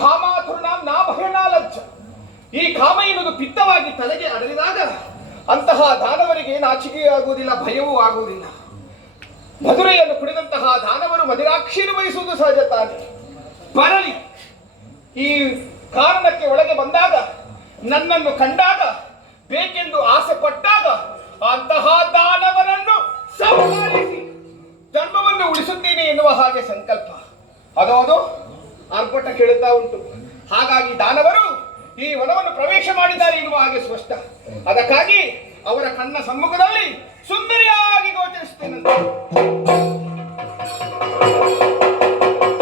ಕಾಮಾತುರ್ನಾಂ ನಾ ಭಯನಾ ಲಜ್ಜ. ಈ ಕಾಮ ಎನ್ನುವುದು ಪಿತ್ತವಾಗಿ ತಲೆಗೆ ಅಡರಿದಾಗ ಅಂತಹ ದಾನವರಿಗೆ ನಾಚಿಕೆಯೂ ಆಗುವುದಿಲ್ಲ, ಭಯವೂ ಆಗುವುದಿಲ್ಲ. ಮಧುರೆಯನ್ನು ಕುಡಿದಂತಹ ದಾನವರು ಮದಿರಾಕ್ಷಿಯನ್ನು ಬಯಸುವುದು ಸಹಜ ತಾನೆ. ಬರಲಿ, ಈ ಕಾರಣಕ್ಕೆ ಒಳಗೆ ಬಂದಾಗ, ನನ್ನನ್ನು ಕಂಡಾಗ, ಬೇಕೆಂದು ಆಸೆ ಪಟ್ಟಾಗ ಅಂತಹ ದಾನವರನ್ನು ಸಂಹರಿಸಿ ಧರ್ಮವನ್ನು ಉಳಿಸುತ್ತೇನೆ ಎನ್ನುವ ಹಾಗೆ ಸಂಕಲ್ಪ. ಅದು ಆರ್ಭಟ ಕೇಳುತ್ತಾ ಉಂಟು. ಹಾಗಾಗಿ ದಾನವರು ಈ ವನವನ್ನು ಪ್ರವೇಶ ಮಾಡಿದ್ದಾರೆ ಎನ್ನುವ ಹಾಗೆ ಸ್ಪಷ್ಟ. ಅದಕ್ಕಾಗಿ ಅವರ ಕಣ್ಣ ಸಮ್ಮುಖದಲ್ಲಿ ಸುಂದರಿಯಾಗಿ ಗೋಚರಿಸುತ್ತೇನೆ.